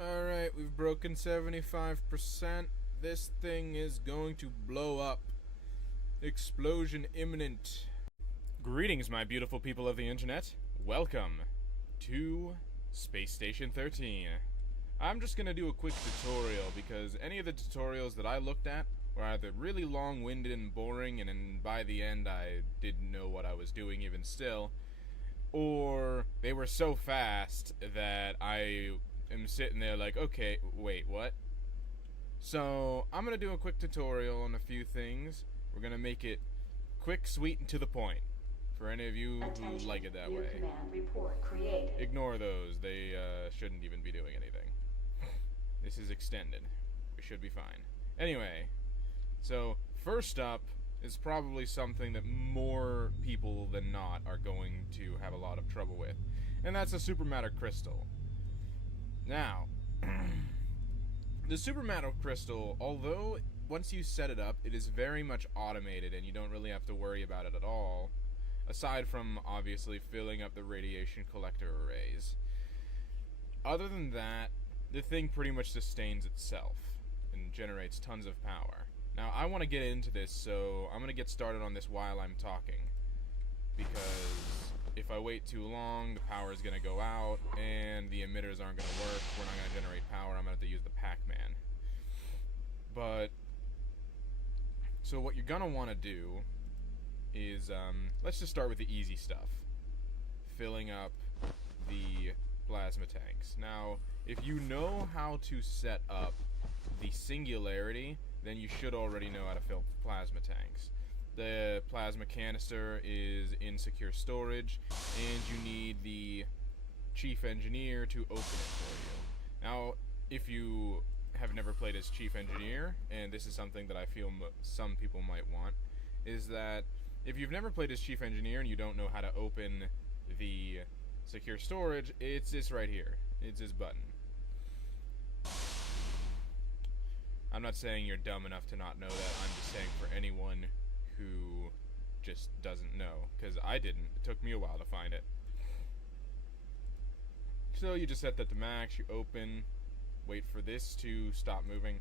Alright, we've broken 75%. This thing is going to blow up. Explosion imminent. Greetings, my beautiful people of the internet. Welcome to Space Station 13. I'm just gonna do a quick tutorial because any of the tutorials that I looked at were either really long-winded and boring, and by the end I didn't know what I was doing even still, or they were so fast that I am sitting there like, okay, wait, what? So I'm gonna do a quick tutorial on a few things. We're gonna make it quick, sweet, and to the point. For any of you who like it that way. Command report created. Ignore those. They shouldn't even be doing anything. This is extended. We should be fine. Anyway, so first up is probably something that more people than not are going to have a lot of trouble with, and that's a supermatter crystal. Now, the supermatter crystal, although once you set it up, it is very much automated and you don't really have to worry about it at all, aside from obviously filling up the radiation collector arrays. Other than that, the thing pretty much sustains itself and generates tons of power. Now, I want to get into this, so I'm going to get started on this while I'm talking, because if I wait too long, the power is going to go out, and the emitters aren't going to work. We're not going to generate power. I'm going to have to use the Pac-Man. But, so what you're going to want to do is, let's just start with the easy stuff. Filling up the plasma tanks. Now, if you know how to set up the singularity, then you should already know how to fill plasma tanks. The plasma canister is in secure storage, and you need the chief engineer to open it for you. Now, if you have never played as chief engineer, and this is something that I feel some people might want, is that if you've never played as chief engineer and you don't know how to open the secure storage, it's this right here. It's this button. I'm not saying you're dumb enough to not know that. I'm just saying for anyone who just doesn't know, because I didn't. It took me a while to find it. So you just set that to max, you open, wait for this to stop moving,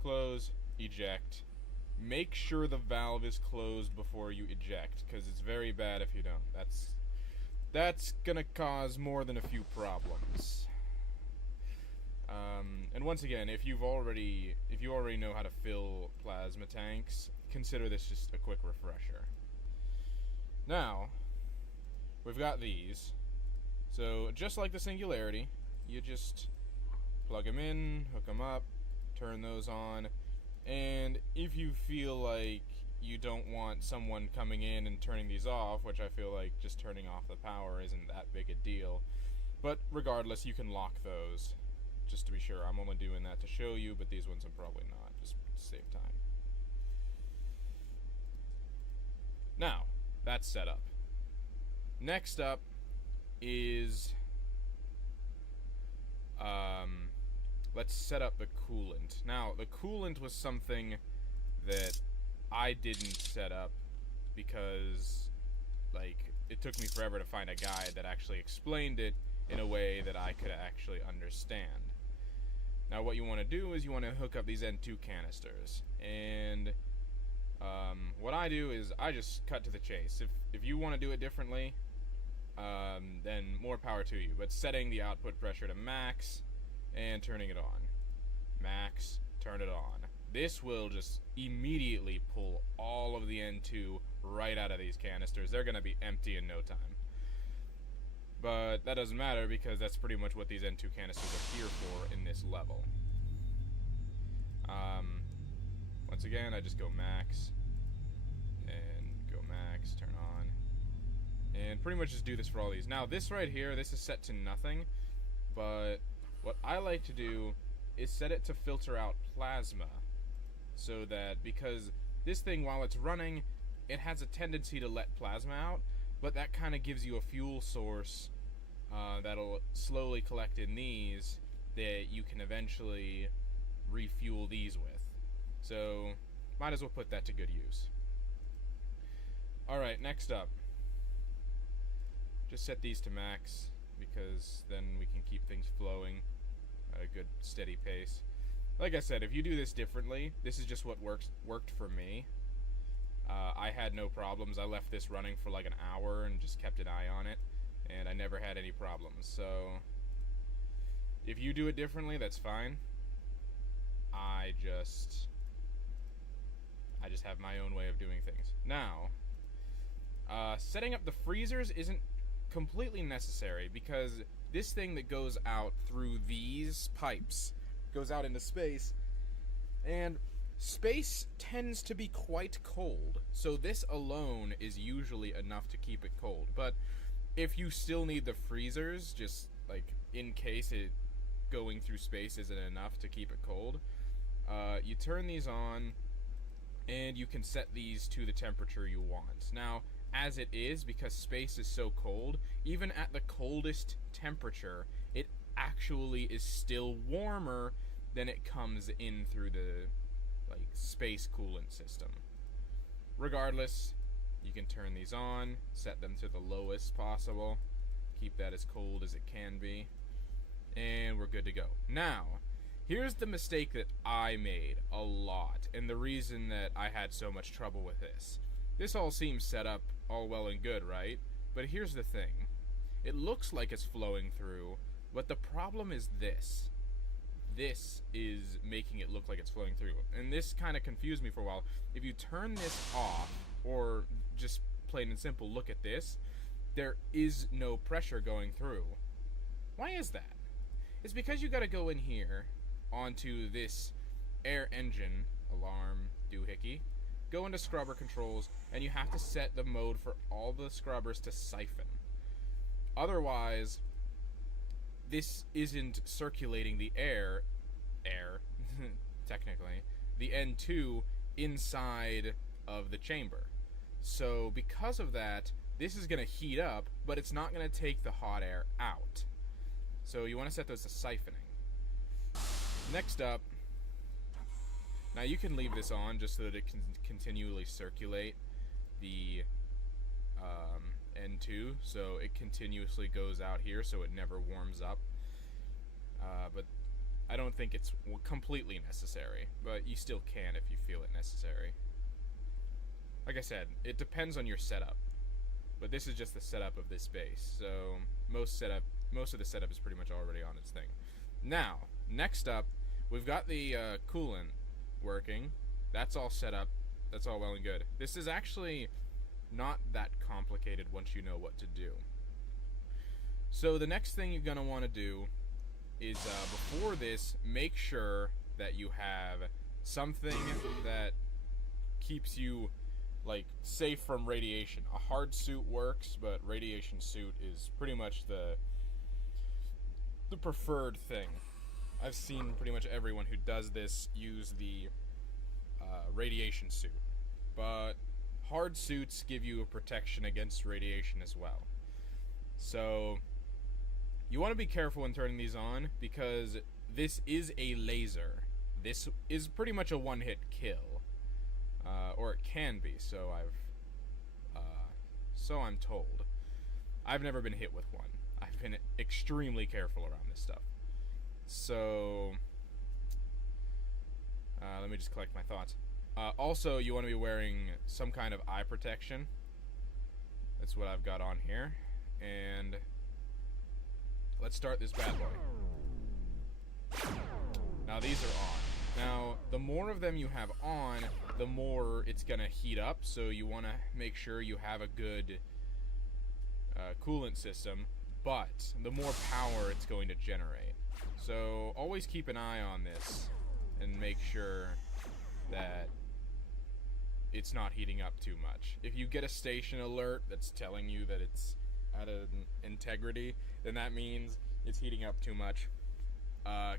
close, eject. Make sure the valve is closed before you eject, because it's very bad if you don't. That's gonna cause more than a few problems. And once again, if you already know how to fill plasma tanks, consider this just a quick refresher. Now, we've got these. So, just like the singularity, you just plug them in, hook them up, turn those on, and if you feel like you don't want someone coming in and turning these off, which I feel like just turning off the power isn't that big a deal, but regardless, you can lock those. Just to be sure, I'm only doing that to show you, but these ones I'm probably not, just to save time. Now, that's set up. Next up is, let's set up the coolant. Now, the coolant was something that I didn't set up because, like, it took me forever to find a guide that actually explained it in a way that I could actually understand. Now, what you want to do is you want to hook up these N2 canisters, and what I do is I just cut to the chase. If you want to do it differently, then more power to you, but setting the output pressure to max and turning it on. Max, turn it on. This will just immediately pull all of the N2 right out of these canisters. They're going to be empty in no time. But that doesn't matter because that's pretty much what these N2 canisters are here for in this level. Once again, I just go max, and go max, turn on, and pretty much just do this for all these. Now, this right here, this is set to nothing, but what I like to do is set it to filter out plasma, so that, because this thing, while it's running, it has a tendency to let plasma out, but that kind of gives you a fuel source that'll slowly collect in these that you can eventually refuel these with. So, might as well put that to good use. Alright, next up. Just set these to max, because then we can keep things flowing at a good steady pace. Like I said, if you do this differently, this is just what worked for me. I had no problems. I left this running for like an hour and just kept an eye on it, and I never had any problems. So if you do it differently, that's fine. I just have my own way of doing things. Now, setting up the freezers isn't completely necessary, because this thing that goes out through these pipes goes out into space, and space tends to be quite cold, so this alone is usually enough to keep it cold. But if you still need the freezers, just like in case it going through space isn't enough to keep it cold, you turn these on and you can set these to the temperature you want. Now, as it is, because space is so cold, even at the coldest temperature, it actually is still warmer than it comes in through the like space coolant system. Regardless, you can turn these on, set them to the lowest possible, keep that as cold as it can be, and we're good to go. Now, here's the mistake that I made a lot, and the reason that I had so much trouble with this. This all seems set up all well and good, right? But here's the thing. It looks like it's flowing through, but the problem is this. This is making it look like it's flowing through. And this kind of confused me for a while. If you turn this off, or just plain and simple look at this, there is no pressure going through. Why is that? It's because you gotta go in here onto this air engine alarm doohickey, go into scrubber controls, and you have to set the mode for all the scrubbers to siphon. Otherwise, this isn't circulating the air, technically, the N2 inside of the chamber. So because of that, this is going to heat up, but it's not going to take the hot air out. So you want to set those to siphoning. Next up, now you can leave this on just so that it can continually circulate the N2, so it continuously goes out here so it never warms up. But I don't think it's completely necessary, but you still can if you feel it necessary. Like I said, it depends on your setup, but this is just the setup of this base, so most of the setup is pretty much already on its thing. Now, next up, we've got the coolant working. That's all set up. That's all well and good. This is actually not that complicated once you know what to do. So the next thing you're going to want to do is, before this, make sure that you have something that keeps you like safe from radiation. A hard suit works, but radiation suit is pretty much the preferred thing. I've seen pretty much everyone who does this use the radiation suit, but hard suits give you a protection against radiation as well. So you want to be careful when turning these on, because this is a laser. This is pretty much a one-hit kill, or it can be. So I'm told. I've never been hit with one. I've been extremely careful around this stuff. So let me just collect my thoughts. Also, you want to be wearing some kind of eye protection. That's what I've got on here, and let's start this bad boy. Now these are on. Now, the more of them you have on, the more it's going to heat up, so you want to make sure you have a good coolant system, but the more power it's going to generate. So always keep an eye on this and make sure that it's not heating up too much. If you get a station alert that's telling you that it's out of integrity, then that means it's heating up too much.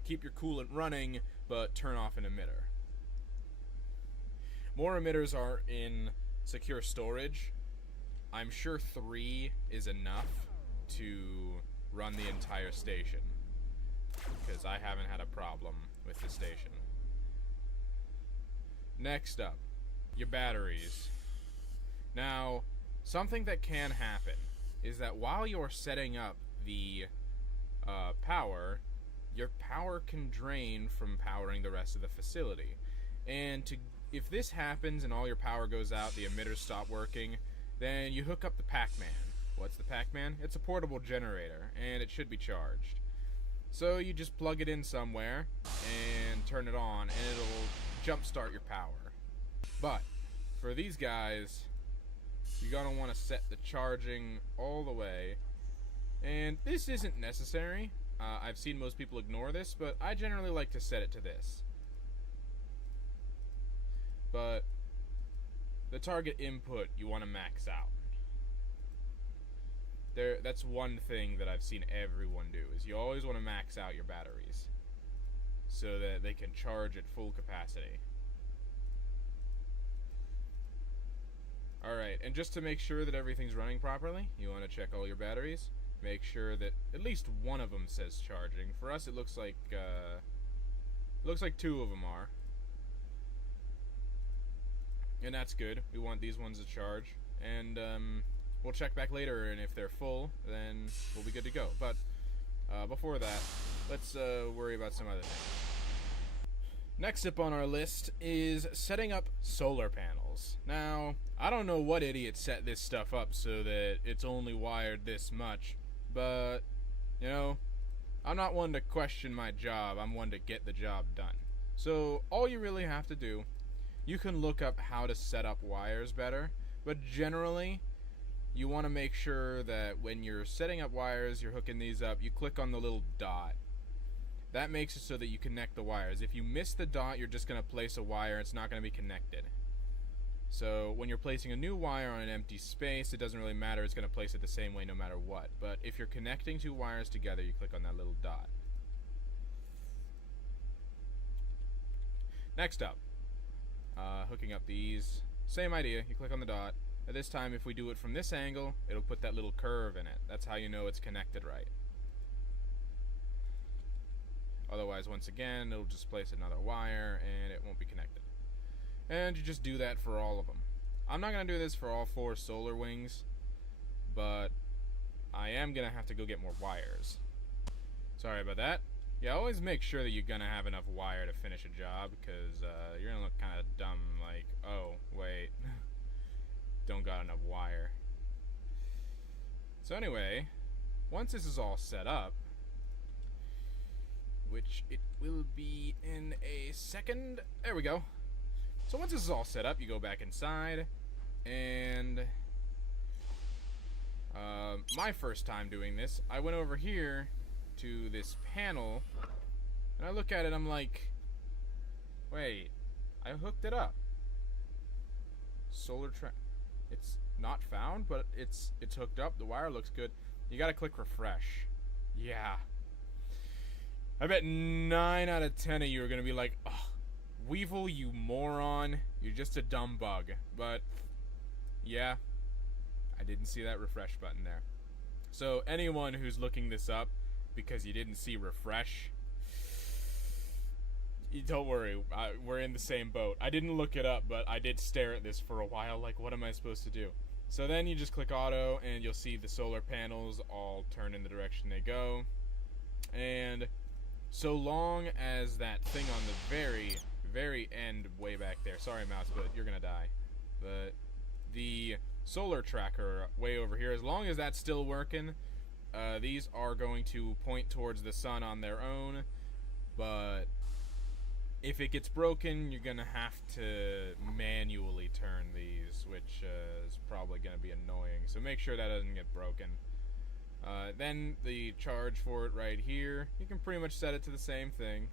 Keep your coolant running, but turn off an emitter. More emitters are in secure storage. I'm sure 3 is enough to run the entire station, because I haven't had a problem with the station. Next up, your batteries. Now, something that can happen is that while you're setting up the power, your power can drain from powering the rest of the facility. And if this happens and all your power goes out, the emitters stop working, then you hook up the Pac-Man. What's the Pac-Man? It's a portable generator, and it should be charged. So you just plug it in somewhere and turn it on, and it'll jumpstart your power. But for these guys, you're going to want to set the charging all the way. And this isn't necessary. I've seen most people ignore this, but I generally like to set it to this. But the target input you want to max out. That's one thing that I've seen everyone do, is you always want to max out your batteries so that they can charge at full capacity. Alright, and just to make sure that everything's running properly, you want to check all your batteries. Make sure that at least one of them says charging. For us, it looks like 2 of them are. And that's good. We want these ones to charge. And we'll check back later, and if they're full, then we'll be good to go. But before that, let's worry about some other things. Next up on our list is setting up solar panels. Now, I don't know what idiot set this stuff up so that it's only wired this much, but, you know, I'm not one to question my job, I'm one to get the job done. So, all you really have to do, you can look up how to set up wires better, but generally, you want to make sure that when you're setting up wires, you're hooking these up, you click on the little dot. That makes it so that you connect the wires. If you miss the dot, you're just going to place a wire, it's not going to be connected. So when you're placing a new wire on an empty space, it doesn't really matter, it's going to place it the same way no matter what. But if you're connecting 2 wires together, you click on that little dot. Next up, hooking up these. Same idea, you click on the dot. At this time, if we do it from this angle, it'll put that little curve in it. That's how you know it's connected right. Otherwise, once again, it'll just place another wire and it won't be connected. And you just do that for all of them. I'm not going to do this for all 4 solar wings, but I am going to have to go get more wires. Sorry about that. Yeah, always make sure that you're going to have enough wire to finish a job, because you're going to look kind of dumb, like, oh, wait, don't got enough wire. So anyway, once this is all set up, which it will be in a second, there we go. So once this is all set up, you go back inside, and my first time doing this, I went over here to this panel, and I look at it, I'm like, wait, I hooked it up. Solar track, it's not found, but it's hooked up, the wire looks good. You gotta click refresh. Yeah. I bet 9 out of 10 of you are gonna be like, oh, Weevil, you moron, you're just a dumb bug. But yeah, I didn't see that refresh button there. So anyone who's looking this up because you didn't see refresh, don't worry, we're in the same boat. I didn't look it up, but I did stare at this for a while, like, what am I supposed to do? So then you just click auto, and you'll see the solar panels all turn in the direction they go. And so long as that thing on the very end way back there, sorry mouse, but you're gonna die, but the solar tracker way over here, as long as that's still working, these are going to point towards the sun on their own. But if it gets broken, you're gonna have to manually turn these, which is probably gonna be annoying, so make sure that doesn't get broken. Then the charge for it right here, you can pretty much set it to the same thing.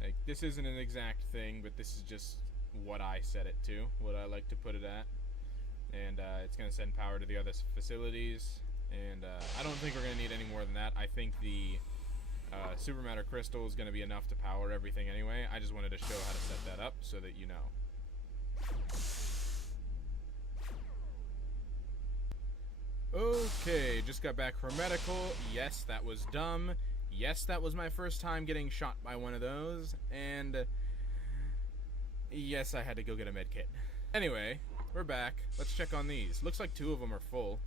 Like, this isn't an exact thing, but this is just what I set it to, what I like to put it at. And it's going to send power to the other facilities. And I don't think we're going to need any more than that. I think the supermatter crystal is going to be enough to power everything anyway. I just wanted to show how to set that up so that you know. Okay, just got back from medical. Yes, that was dumb. Yes, that was my first time getting shot by one of those. And yes, I had to go get a med kit. Anyway, we're back. Let's check on these. Looks like 2 of them are full.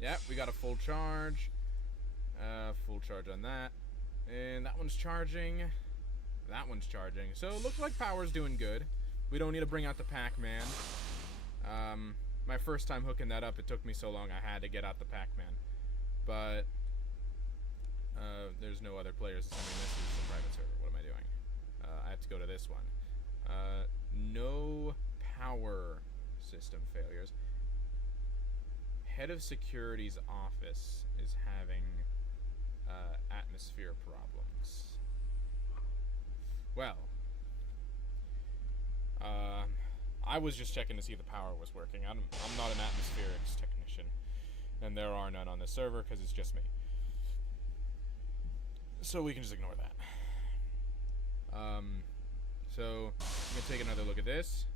Yep, we got a full charge. Full charge on that. And that one's charging. That one's charging. So it looks like power's doing good. We don't need to bring out the Pac-Man. My first time hooking that up, it took me so long I had to get out the Pac-Man. But there's no other players. I mean, this is a private server. What am I doing? I have to go to this one. No power system failures. Head of Security's office is having atmosphere problems. Well, I was just checking to see if the power was working. I'm not an atmospherics technician, and there are none on this server because it's just me. So we can just ignore that. So I'm gonna take another look at this.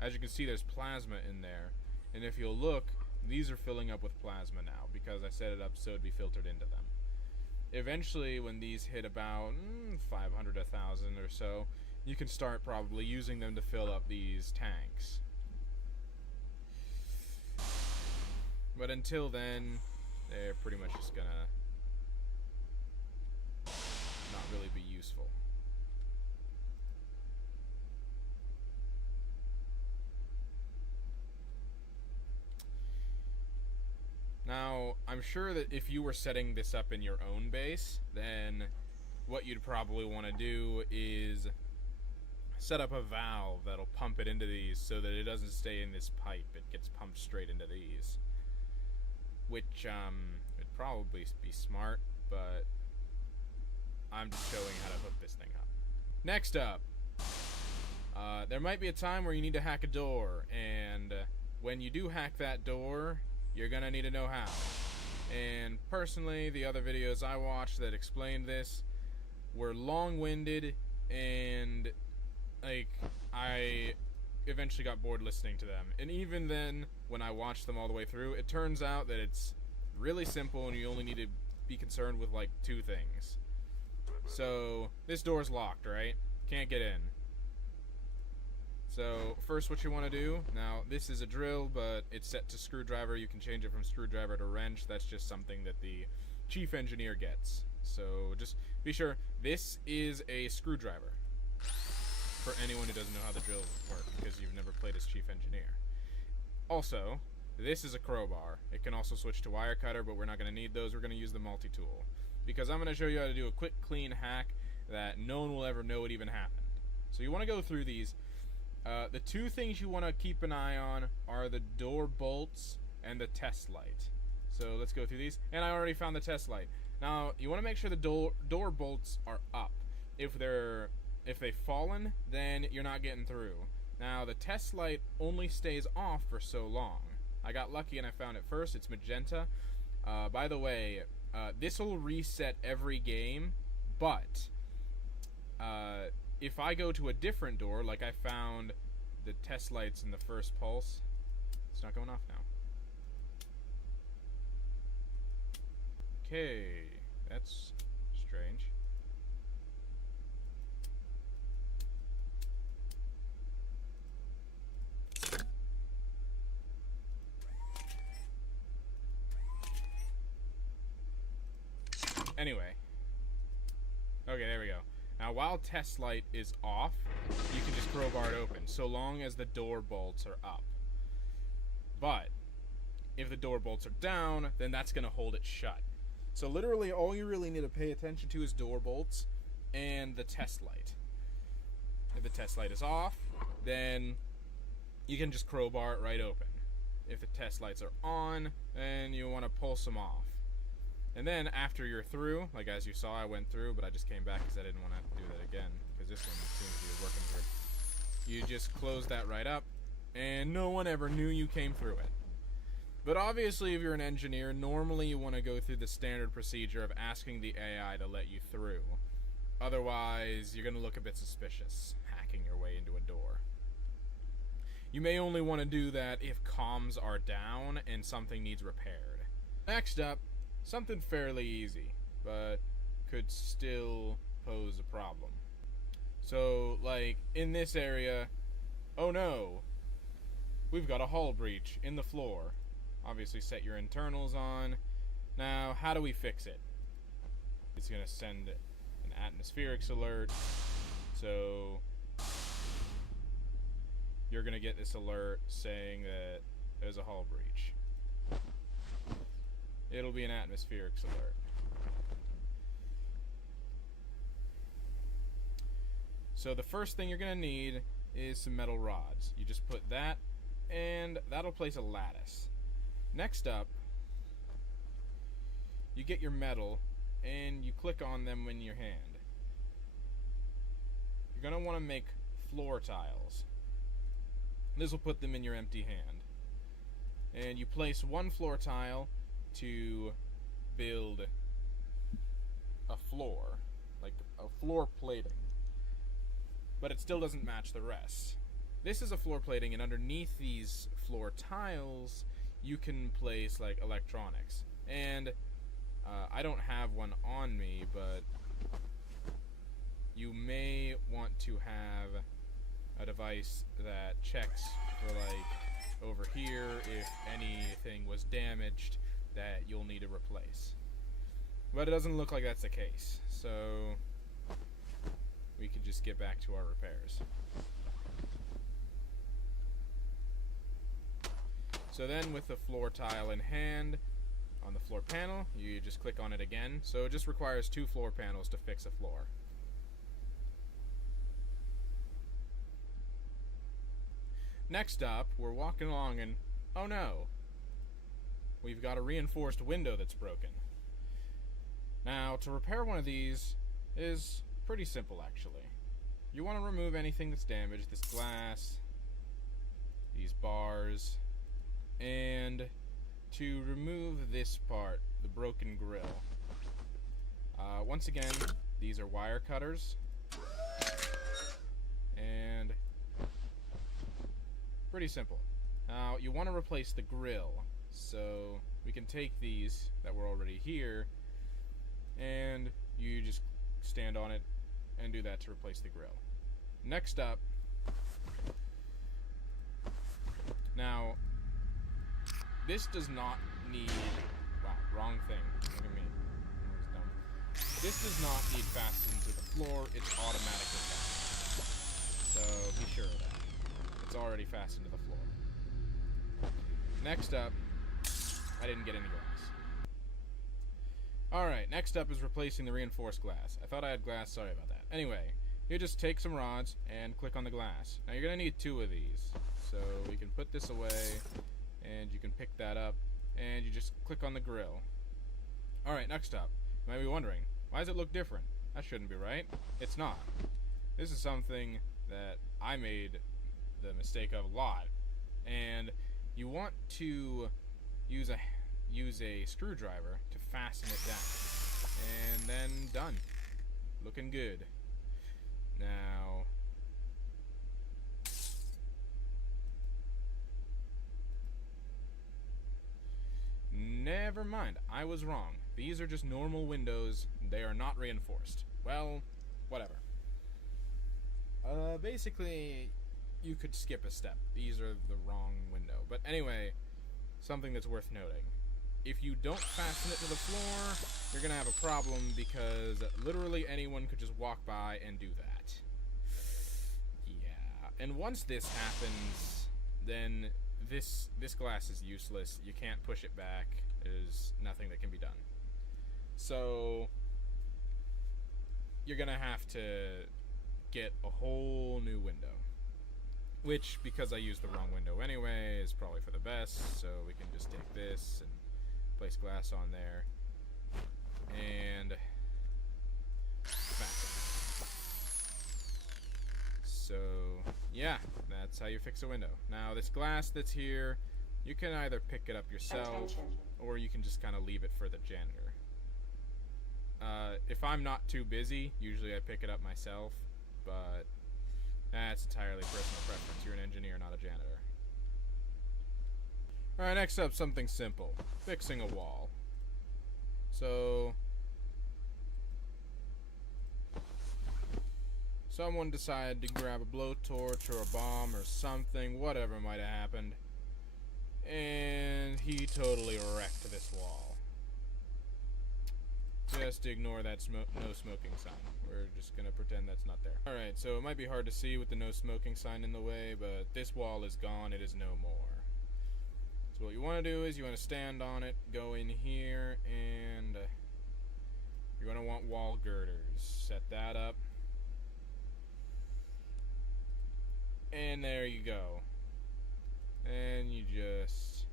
As you can see, there's plasma in there, and if you'll look, these are filling up with plasma now because I set it up so it'd be filtered into them. Eventually, when these hit about 500, 1,000 or so, you can start probably using them to fill up these tanks. But until then, they're pretty much just gonna not really be useful. Now, I'm sure that if you were setting this up in your own base, then what you'd probably want to do is set up a valve that'll pump it into these so that it doesn't stay in this pipe. It gets pumped straight into these. Which, would probably be smart, but I'm just showing how to hook this thing up. Next up, there might be a time where you need to hack a door, and when you do hack that door, you're gonna need to know how. And personally, the other videos I watched that explained this were long-winded, and like I eventually got bored listening to them. And even then, when I watched them all the way through, it turns out that it's really simple and you only need to be concerned with like 2 things. So this door's locked, right? Can't get in. So first what you want to do, now this is a drill, but it's set to screwdriver. You can change it from screwdriver to wrench. That's just something that the chief engineer gets. So just be sure, this is a screwdriver. For anyone who doesn't know how the drills work, because you've never played as chief engineer. Also, this is a crowbar. It can also switch to wire cutter, but we're not going to need those. We're going to use the multi-tool. Because I'm going to show you how to do a quick, clean hack that no one will ever know it even happened. So you want to go through these. The 2 things you want to keep an eye on are the door bolts and the test light. So let's go through these. And I already found the test light. Now, you want to make sure the door bolts are up. If they've fallen, then you're not getting through. Now, the test light only stays off for so long. I got lucky and I found it first. It's magenta. By the way, this will reset every game, but if I go to a different door, like I found the test lights in the first pulse, it's not going off now. Okay, that's strange. Anyway. Okay, there we go. Now, while test light is off, you can just crowbar it open, so long as the door bolts are up. But if the door bolts are down, then that's going to hold it shut. So literally, all you really need to pay attention to is door bolts and the test light. If the test light is off, then you can just crowbar it right open. If the test lights are on, then you want to pulse them off. And then after you're through, like as you saw, I went through, but I just came back because I didn't want to have to do that again, because this one seems to be working weird. You just close that right up, and no one ever knew you came through it. But obviously, if you're an engineer, normally you want to go through the standard procedure of asking the AI to let you through. Otherwise, you're going to look a bit suspicious, hacking your way into a door. You may only want to do that if comms are down and something needs repaired. Next up, something fairly easy, but could still pose a problem. So, like, in this area, oh no, we've got a hull breach in the floor. Obviously set your internals on. Now, how do we fix it? It's going to send an atmospherics alert. So you're going to get this alert saying that there's a hull breach. It'll be an atmospherics alert. So the first thing you're going to need is some metal rods. You just put that, and that'll place a lattice. Next up, you get your metal, and you click on them in your hand. You're going to want to make floor tiles. This will put them in your empty hand. And you place one floor tile to build a floor, like a floor plating. But it still doesn't match the rest. This is a floor plating, and underneath these floor tiles, you can place like electronics. And I don't have one on me, but you may want to have a device that checks for like over here if anything was damaged that you'll need to replace. But it doesn't look like that's the case, so we can just get back to our repairs. So then with the floor tile in hand, on the floor panel, you just click on it again. So it just requires 2 floor panels to fix a floor. Next up, we're walking along and, oh no, we've got a reinforced window that's broken. Now, to repair one of these is pretty simple, actually. You want to remove anything that's damaged, this glass, these bars, and to remove this part, the broken grill. Once again, these are wire cutters, and pretty simple. Now, you want to replace the grill, so we can take these that were already here, and you just stand on it and do that to replace the grill. Next up, now, this does not need, wow, wrong thing, look at me, that was dumb. This does not need fastened to the floor, it's automatically fastened. So be sure of that. It's already fastened to the floor. Next up, I didn't get any glass. Alright, next up is replacing the reinforced glass. I thought I had glass, sorry about that. Anyway, you just take some rods and click on the glass. Now you're going to need 2 of these. So we can put this away, and you can pick that up, and you just click on the grill. Alright, next up, you might be wondering, why does it look different? That shouldn't be right. It's not. This is something that I made the mistake of a lot, and you want to use a screwdriver to fasten it down, and then done. Looking good. Now, never mind, I was wrong. These are just normal windows, they are not reinforced. Well, whatever. Basically, you could skip a step. These are the wrong window. But anyway, something that's worth noting. If you don't fasten it to the floor, you're going to have a problem because literally anyone could just walk by and do that. Yeah. And once this happens, then this glass is useless. You can't push it back. There's nothing that can be done. So you're going to have to get a whole new window. Which, because I used the wrong window anyway, is probably for the best. So we can just take this and place glass on there. And fasten. So, yeah, that's how you fix a window. Now, this glass that's here, you can either pick it up yourself, or you can just kind of leave it for the janitor. If I'm not too busy, usually I pick it up myself, but that's entirely personal preference. You're an engineer, not a janitor. Alright, next up, something simple. Fixing a wall. So, someone decided to grab a blowtorch or a bomb or something, whatever might have happened, and he totally wrecked this wall. Just ignore that no smoking sign. We're just gonna pretend that's not there. Alright, so it might be hard to see with the no smoking sign in the way, but this wall is gone, it is no more. So what you want to do is you want to stand on it, go in here, and you're going to want wall girders. Set that up. And there you go. And you just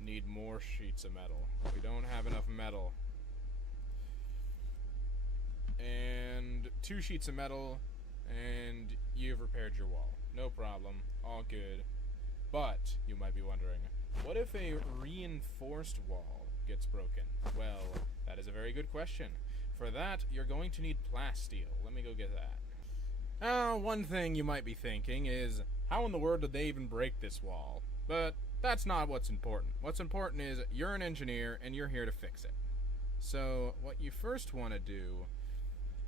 need more sheets of metal. We don't have enough metal. And 2 sheets of metal, and you've repaired your wall. No problem. All good. But, you might be wondering, what if a reinforced wall gets broken? Well, that is a very good question. For that, you're going to need plasteel. Let me go get that. Now, one thing you might be thinking is, how in the world did they even break this wall? But that's not what's important. What's important is, you're an engineer, and you're here to fix it. So, what you first want to do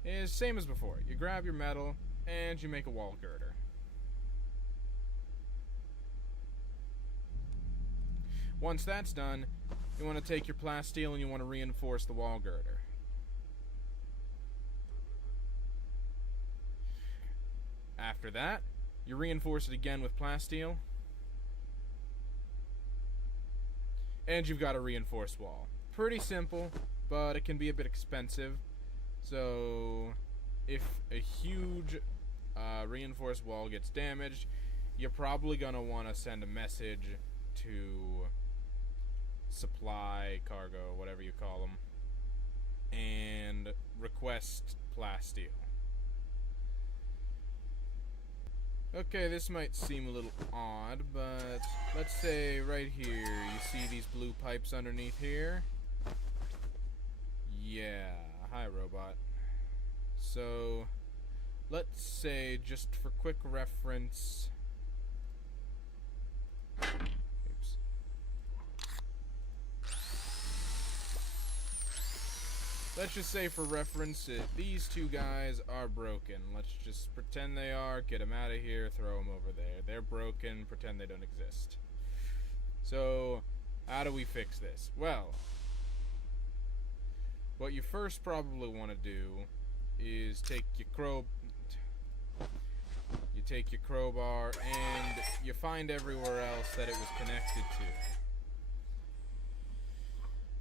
is, same as before. You grab your metal, and you make a wall girder. Once that's done, you want to take your plasteel and you want to reinforce the wall girder. After that, you reinforce it again with plasteel, and you've got a reinforced wall. Pretty simple, but it can be a bit expensive. So, if a huge reinforced wall gets damaged, you're probably going to want to send a message to supply, cargo, whatever you call them, and request plasteel. Okay, this might seem a little odd, but let's say right here, you see these blue pipes underneath here? Yeah, hi robot. So, let's say, just for quick reference, let's just say for reference, these 2 guys are broken. Let's just pretend they are, get them out of here, throw them over there. They're broken, pretend they don't exist. So, how do we fix this? Well, what you first probably want to do is take your crowbar and you find everywhere else that it was connected to.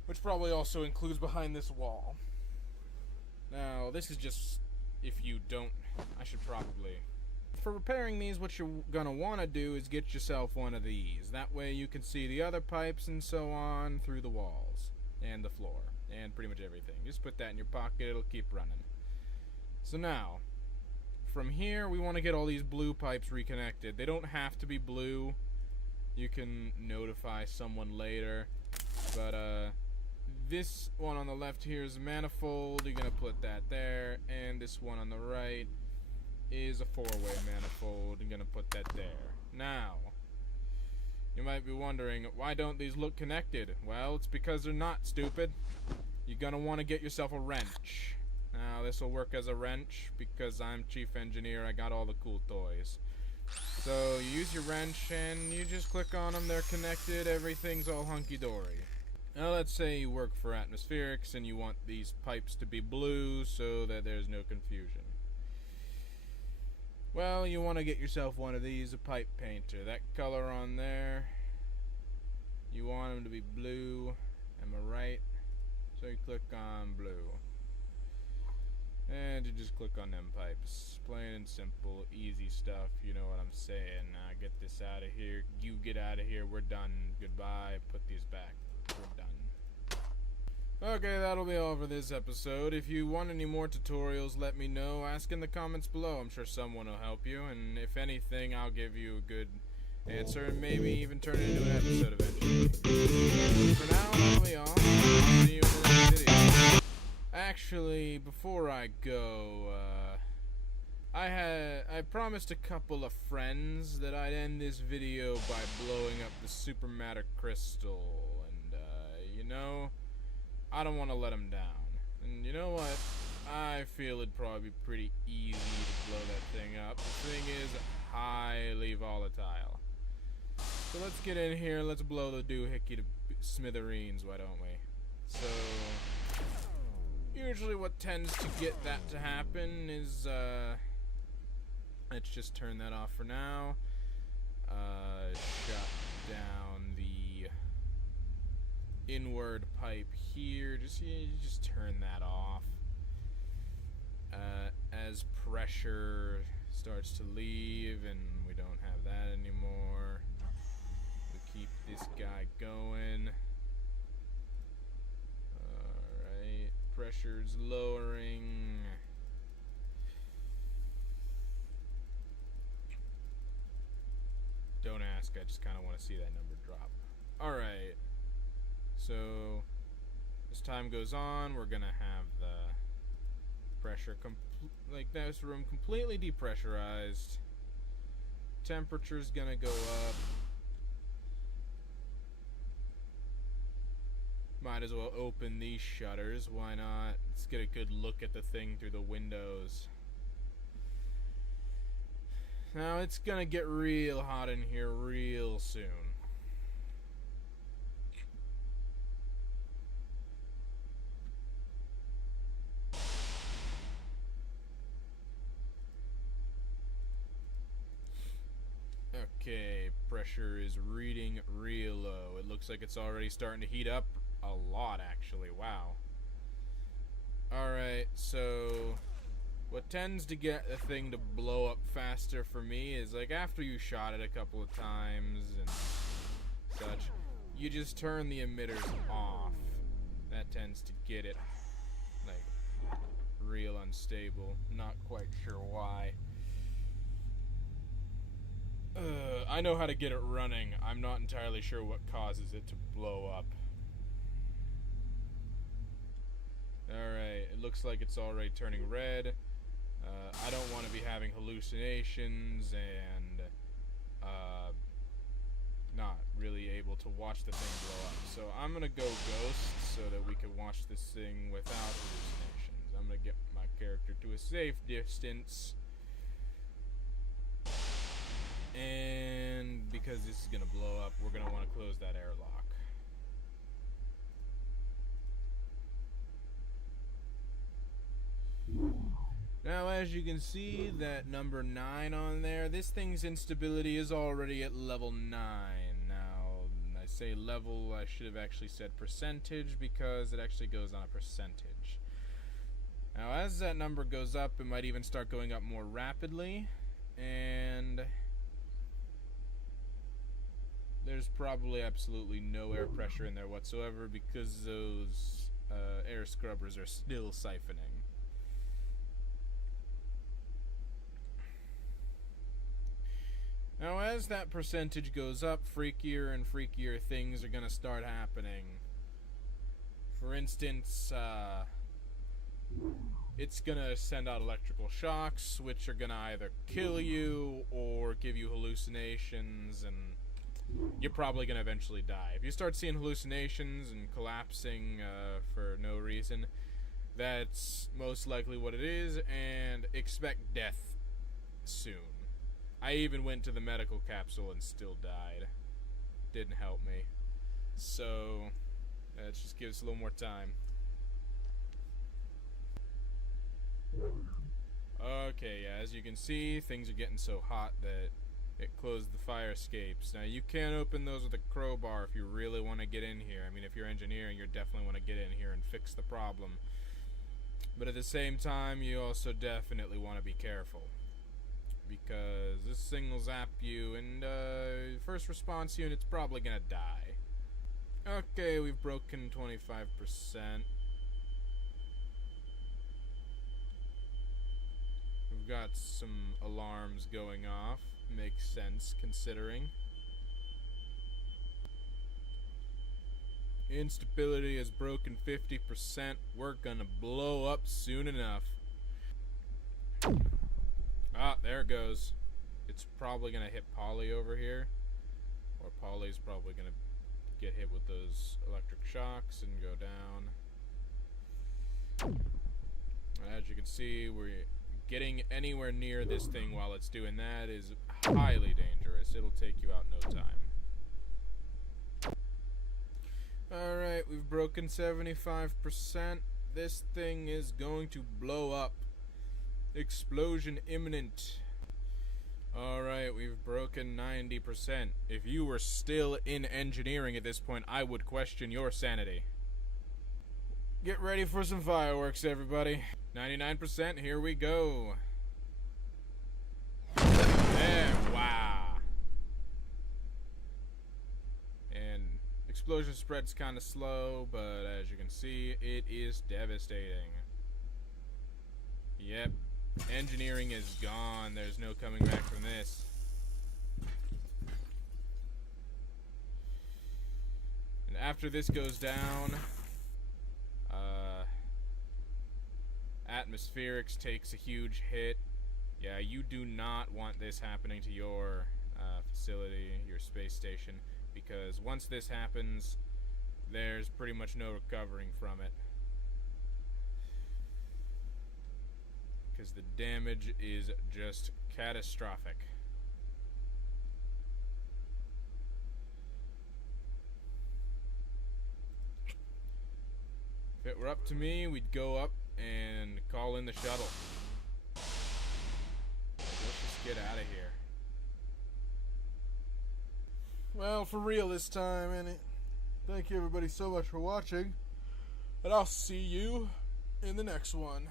Which probably also includes behind this wall. Now, this is just, if you don't, I should probably... For repairing these, what you're gonna want to do is get yourself one of these. That way you can see the other pipes and so on through the walls and the floor and pretty much everything. Just put that in your pocket, it'll keep running. So now, from here, we want to get all these blue pipes reconnected. They don't have to be blue. You can notify someone later. But, this one on the left here is a manifold. You're going to put that there. And this one on the right is a 4-way manifold. You're going to put that there. Now, you might be wondering, why don't these look connected? Well, it's because they're not, stupid. You're going to want to get yourself a wrench. Now, this will work as a wrench because I'm chief engineer. I got all the cool toys. So, you use your wrench and you just click on them. They're connected. Everything's all hunky-dory. Now, let's say you work for atmospherics and you want these pipes to be blue so that there's no confusion. Well, you want to get yourself one of these, a pipe painter. That color on there, you want them to be blue. Am I right? So you click on blue. And you just click on them pipes. Plain and simple, easy stuff, you know what I'm saying. Now get this out of here. You get out of here, we're done. Goodbye, put these back. We're done. Okay, that'll be all for this episode. If you want any more tutorials, let me know. Ask in the comments below. I'm sure someone will help you. And if anything, I'll give you a good answer and maybe even turn it into an episode eventually. For now, that'll be all. See you in the next video. Actually, before I go, I promised a couple of friends that I'd end this video by blowing up the supermatter crystal, and, you know, I don't want to let them down. And you know what? I feel it'd probably be pretty easy to blow that thing up. The thing is highly volatile. So let's get in here, let's blow the doohickey to smithereens, why don't we? So... Usually what tends to get that to happen is, let's just turn that off for now. Shut down the inward pipe here. Just turn that off. As pressure starts to leave and we don't have that anymore, we keep this guy going. Alright, pressure's lowering. Don't ask, I just kind of want to see that number drop. Alright, so as time goes on, we're gonna have the pressure like this room completely depressurized. Temperature's gonna go up. Might as well open these shutters, why not? Let's get a good look at the thing through the windows. Now it's gonna get real hot in here real soon. Okay, pressure is reading real low. It looks like it's already starting to heat up a lot, actually. Wow. Alright, so what tends to get the thing to blow up faster for me is, like, after you shot it a couple of times and such, you just turn the emitters off. That tends to get it, like, real unstable. Not quite sure why. I know how to get it running. I'm not entirely sure what causes it to blow up. Alright, it looks like it's already turning red. I don't want to be having hallucinations and not really able to watch the thing blow up. So I'm going to go ghost so that we can watch this thing without hallucinations. I'm going to get my character to a safe distance. And because this is going to blow up, we're going to want to close that airlock. Now, as you can see, that number 9 on there, this thing's instability is already at level 9. Now, I say level, I should have actually said percentage because it actually goes on a percentage. Now, as that number goes up, it might even start going up more rapidly, and there's probably absolutely no air pressure in there whatsoever because those air scrubbers are still siphoning. Now, as that percentage goes up, freakier and freakier things are going to start happening. For instance, it's going to send out electrical shocks, which are going to either kill you or give you hallucinations, and you're probably going to eventually die. If you start seeing hallucinations and collapsing for no reason, that's most likely what it is, and expect death soon. I even went to the medical capsule and still died. Didn't help me. So, let's just give us a little more time. Okay, yeah, as you can see, things are getting so hot that it closed the fire escapes. Now, you can open those with a crowbar if you really want to get in here. I mean, if you're engineering, you definitely want to get in here and fix the problem. But at the same time, you also definitely want to be careful, because this thing will zap you, and first response unit's probably gonna die. Okay, we've broken 25%. We've got some alarms going off. Makes sense, considering. Instability has broken 50%. We're gonna blow up soon enough. Ah, there it goes. It's probably going to hit Polly over here. Or Polly's probably going to get hit with those electric shocks and go down. As you can see, we're getting anywhere near this thing while it's doing that is highly dangerous. It'll take you out in no time. Alright, we've broken 75%. This thing is going to blow up. Explosion imminent. Alright, we've broken 90%. If you were still in engineering at this point, I would question your sanity. Get ready for some fireworks, everybody. 99%, here we go. There, wow. And explosion spread's kind of slow, but as you can see, it is devastating. Yep. Engineering is gone. There's no coming back from this. And after this goes down, atmospherics takes a huge hit. Yeah, you do not want this happening to your facility, your space station, because once this happens, there's pretty much no recovering from it. Because the damage is just catastrophic. If it were up to me, we'd go up and call in the shuttle. Let's just get out of here. Well, for real this time, and thank you everybody so much for watching, and I'll see you in the next one.